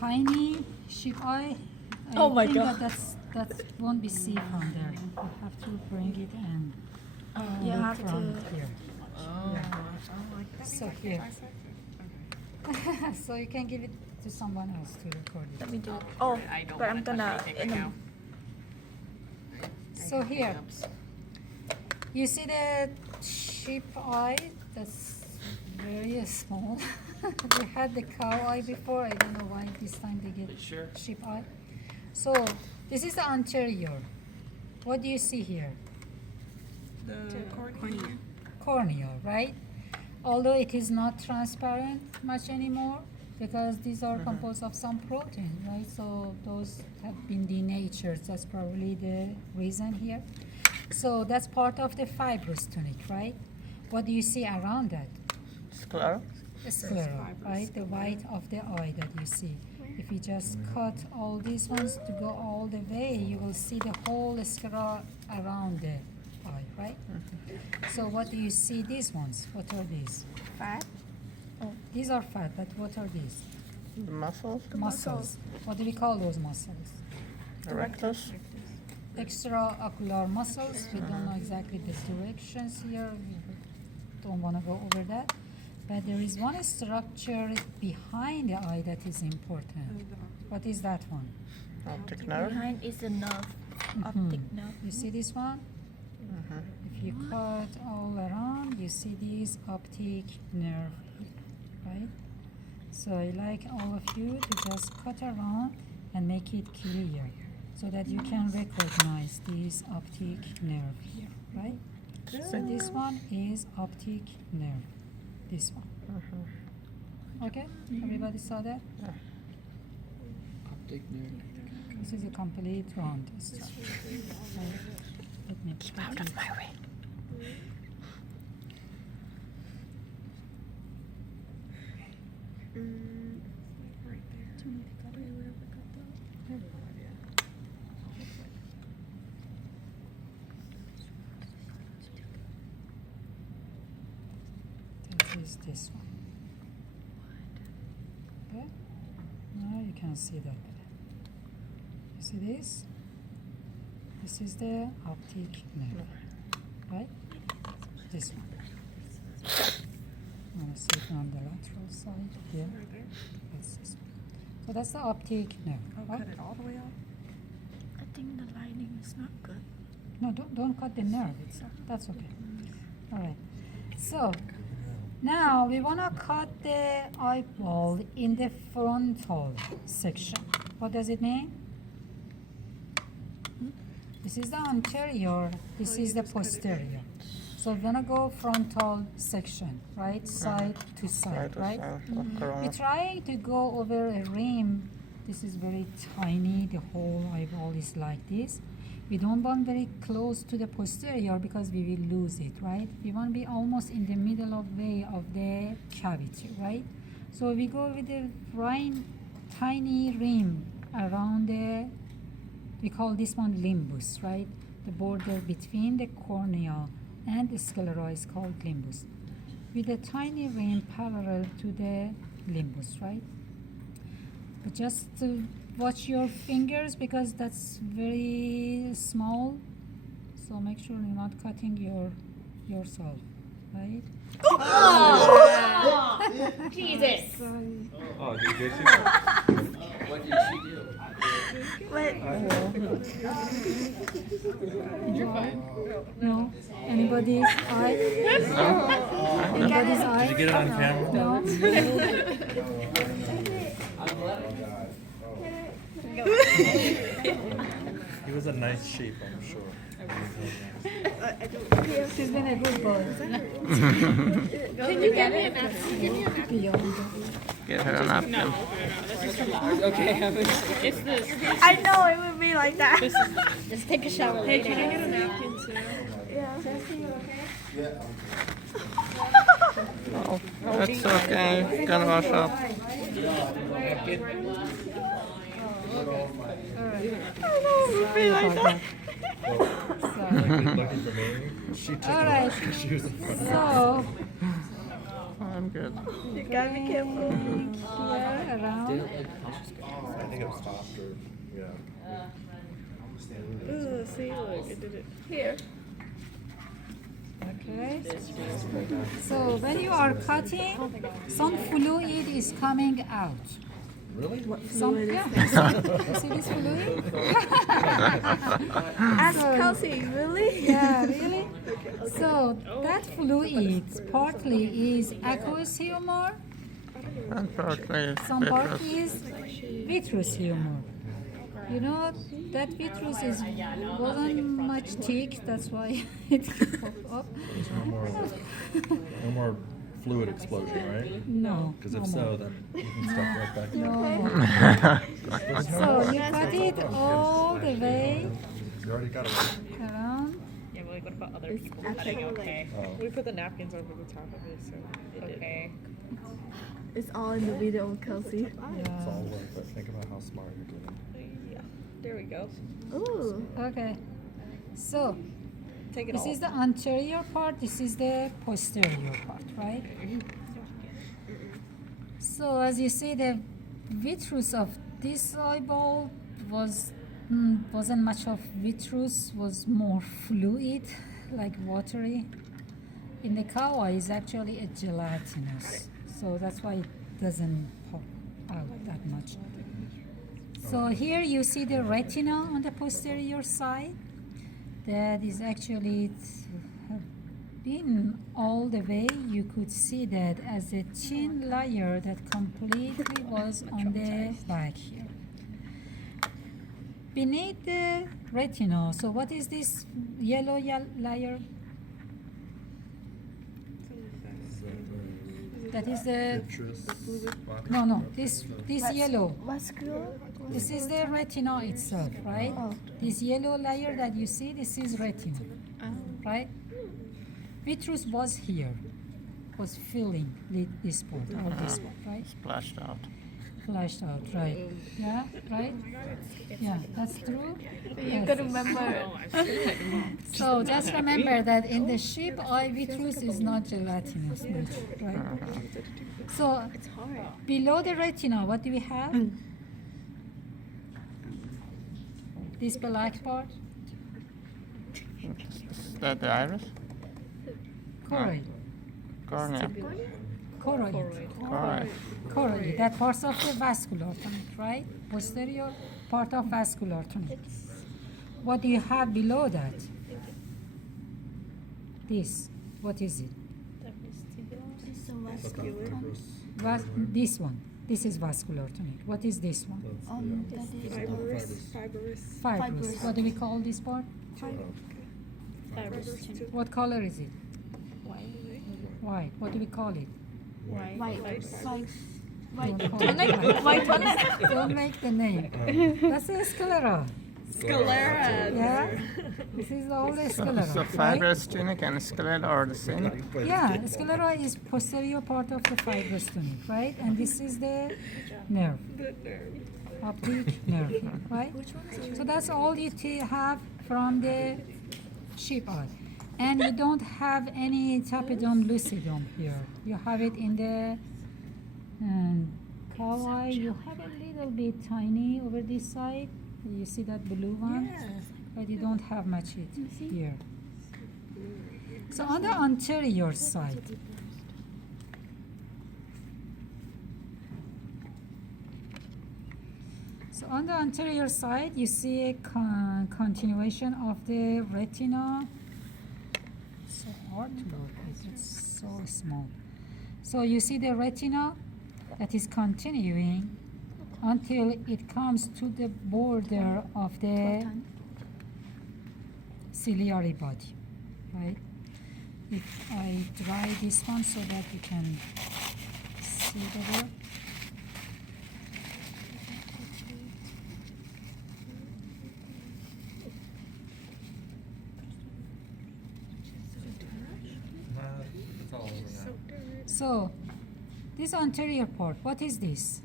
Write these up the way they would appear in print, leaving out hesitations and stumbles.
tiny sheep eye. Oh my think God. That won't be seen from there. You have to bring it and You look have from to. here. So here. So you can give it to someone else to record it. Let me do it. Oh, but I'm gonna. So here, you see the sheep eye? That's very small. We had the cow eye before. I don't know why this time they get sheep eye. So this is the anterior. What do you see here? The cornea. Cornea, right? Although it is not transparent much anymore because these are composed of some protein, right? So those have been denatured. That's probably the reason here. So that's part of the fibrous tunic, right? What do you see around that? Sclera? The sclera, right? The white of the eye that you see. If you just cut all these ones to go all the way, you will see the whole sclera around the eye, right? So what do you see these ones? What are these? Fat. Oh, these are fat, but what are these? The muscles? Muscles. What do we call those muscles? Erectus? Extraocular muscles. We don't know exactly the directions here. We don't want to go over that. But there is one structure behind the eye that is important. What is that one? Optic nerve? Behind is the nerve. Optic nerve. You see this one? If you cut all around, you see this optic nerve, right? So I like all of you to just cut around and make it clear so that you can recognize this optic nerve here, right? So this one is optic nerve, this one. Okay, everybody saw that? Optic nerve. This is a complete round structure. So let me keep out of my way. That is this one. Okay? Now you can see that better. You see this? This is the optic nerve, right? This one. I'm going to see it on the lateral side here. That's this one. So that's the optic nerve. I'll cut it all the way off. I think the lining is not good. No, don't cut the nerve itself. That's okay. All right. So now we want to cut the eyeball in the frontal section. What does it mean? This is the anterior. This is the posterior. So we're gonna go frontal section, right? Side to side, right? We're trying to go over a rim. This is very tiny. The whole eyeball is like this. We don't want very close to the posterior because we will lose it, right? We want to be almost in the middle of way of the cavity, right? So we go with the tiny rim around the, we call this one limbus, right? The border between the cornea and the sclera is called limbus. With a tiny rim parallel to the limbus, right? But just watch your fingers because that's very small. So make sure you're not cutting yourself, right? Jesus. Oh, did she? What did she do? You're fine. No? Anybody's eye? Anybody's eye? Did you get it on camera? No? He was a nice sheep, I'm sure. She's been a good boy. Can you get me a napkin? Give me a napkin. Beyond. Get her a napkin. It's this. I know it would be like that. Just take a shower later. Hey, can I get a napkin too? Oh, that's okay. Gonna wash up. Looking for me. She took All right. She was So, I'm Good. You gotta be careful. Here around. I think it stopped or, yeah. Ooh, see, look, it did it. Here. Okay. So when you are cutting, some fluid is coming out. Really? Some, yeah. You see this fluid? Ask Kelsey, really? Yeah, really? So that fluid partly is aqueous humor, Unfortunately, some part is vitreous humor. You know, that vitreous wasn't much thick, that's why it popped up. No more fluid explosion, right? No. Because no if more. so, then you can step right back in. No. So you cut it all the way You already got it. around. Yeah, but like, what about other people I cutting? think Okay. Oh. We put the napkins over the top of it, so it did. Okay. It's all in the video, Kelsey. It's all work, but think about how smart you're doing. Yeah. There we go. Ooh. Okay. So Take it this all. is the anterior part, this is the posterior part, right? So as you see, the vitreous of this eyeball wasn't much of vitreous, was more fluid, like watery. In the cow eye is actually a gelatinous, so that's why it doesn't pop out that much. So here you see the retina on the posterior side. That is actually been all the way. You could see that as a thin layer that completely was on the back here. Beneath the retina, so what is this yellow layer? That is the no. This yellow. Vascular? This is the retina itself, right? Oh. This yellow layer that you see, this is retina, right? Vitreous was here, was filling this part, all this part, right? splashed out. Flashed out, right? Yeah, right? Yeah, that's true. You Yes. gotta remember. So just remember that in the sheep eye, vitreous is not gelatinous much, right? So below the retina, what do we have? This black part? Is that the iris? Choroid. Cornea. Choroid. Correct. Choroid. That part of the vascular tunnel, right? Posterior part of vascular tunnel. What do you have below that? This. What is it? This one. This is vascular tunnel. What is this one? Fibrous. What do we call this part? What color is it? White. What do we call it? Don't call it white. Don't make the name. That's a sclera. Sclera. Yeah? This is all the sclera. So right? fibrous tunic and sclera are the same. Yeah, sclera is posterior part of the fibrous tunic, right? And this is the nerve. Optic nerve, right? So that's all you have from the sheep eye. And you don't have any tapedome lucidum here. You have it in the cow eye. You have a little bit tiny over this side. You see that blue one? But you don't have much it here. So on the anterior side, on the anterior side, you see a continuation of the retina. So hard to work with, it's so small. So you see the retina that is continuing until it comes to the border of the ciliary body, right? If I dry this one so that you can see better. It's all over now. So, this anterior part, what is this?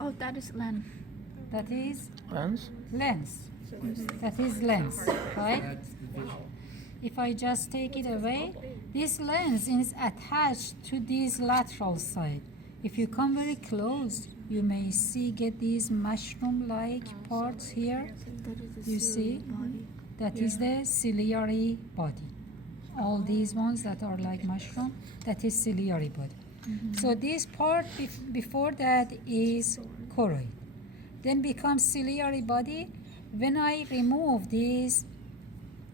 Oh, that is lens. That is Lens? lens. That is lens, right? If I just take it away, this lens is attached to this lateral side. If you come very close, you may get these mushroom-like parts here. You see? That is the ciliary body. All these ones that are like mushroom, that is ciliary body. So this part before that is choroid. Then becomes ciliary body. When I remove these,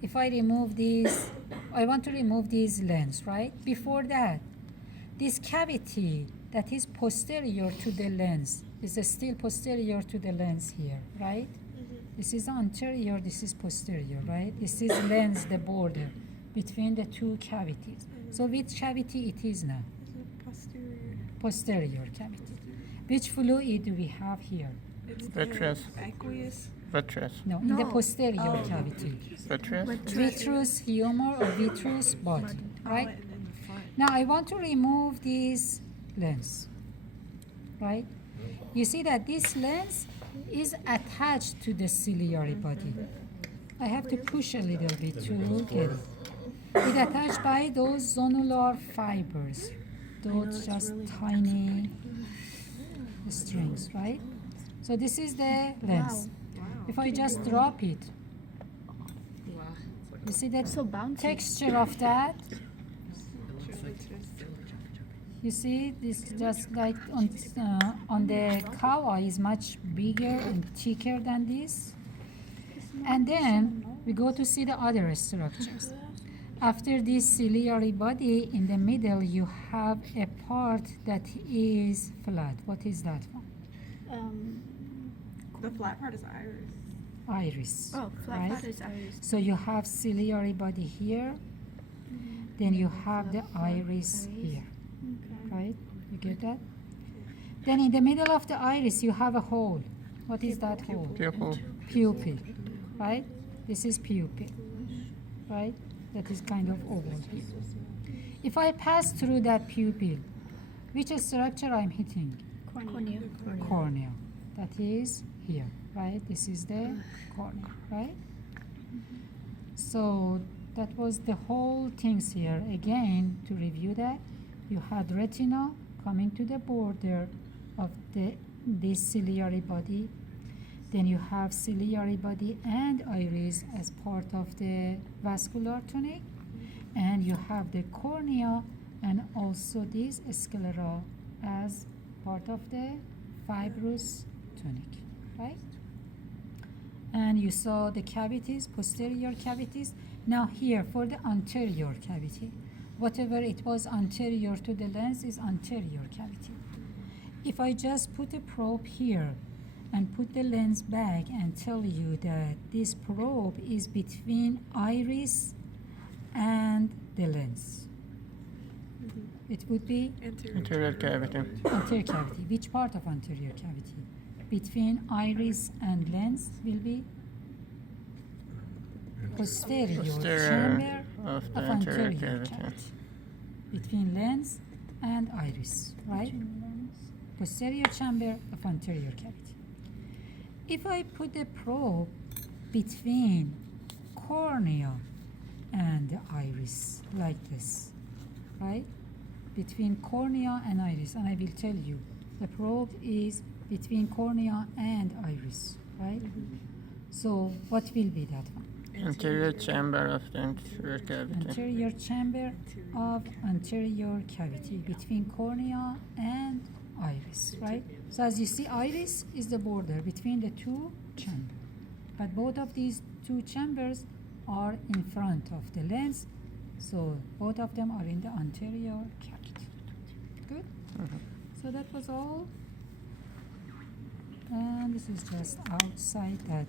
if I remove these, I want to remove these lens, right? Before that, this cavity that is posterior to the lens is still posterior to the lens here, right? This is anterior, this is posterior, right? This is lens, the border between the two cavities. So which cavity it is now? Posterior. Posterior cavity. Which fluid do we have here? It's Vitreous. aqueous. Vitreous. No, in the posterior cavity. Vitreous. Vitreous humor or vitreous body, right? And then the front. Now I want to remove this lens, right? You see that this lens is attached to the ciliary body. I have to push a little bit to get it. It's attached by those zonular fibers, those just tiny strings, right? So this is the lens. If I just drop it, you see that So bouncy. texture of that? You see, this just like on the cow is much bigger and thicker than this. And then we go to see the other structures. After this ciliary body, in the middle you have a part that is flat. What is that one? The flat part is iris. Iris. Oh, flat right? part is iris. So you have ciliary body here, then you have the iris here, right? You get that? Then in the middle of the iris, you have a hole. What is that hole? Pupil. Pupil, right? This is pupil, right? That is kind of oval here. If I pass through that pupil, which structure I'm hitting? Cornea. Cornea. That is here, right? This is the cornea, right? So that was the whole things here. Again, to review that, you had retina coming to the border of this ciliary body. Then you have ciliary body and iris as part of the vascular tunic. And you have the cornea and also this sclera as part of the fibrous tunic, right? And you saw the cavities, posterior cavities. Now here for the anterior cavity, whatever it was anterior to the lens is anterior cavity. If I just put a probe here and put the lens back and tell you that this probe is between iris and the lens, it would be Anterior cavity. anterior cavity. Which part of anterior cavity? Between iris and lens will be posterior Posterior chamber of the of anterior anterior cavity. cavity. Between lens and iris, right? Posterior chamber of anterior cavity. If I put the probe between cornea and the iris, like this, right? Between cornea and iris, and I will tell you, the probe is between cornea and iris, right? So what will be that one? Anterior chamber of the anterior cavity. Anterior chamber of anterior cavity between cornea and iris, right? So as you see, iris is the border between the two chambers. But both of these two chambers are in front of the lens, so both of them are in the anterior cavity. Good? So that was all. And this is just outside that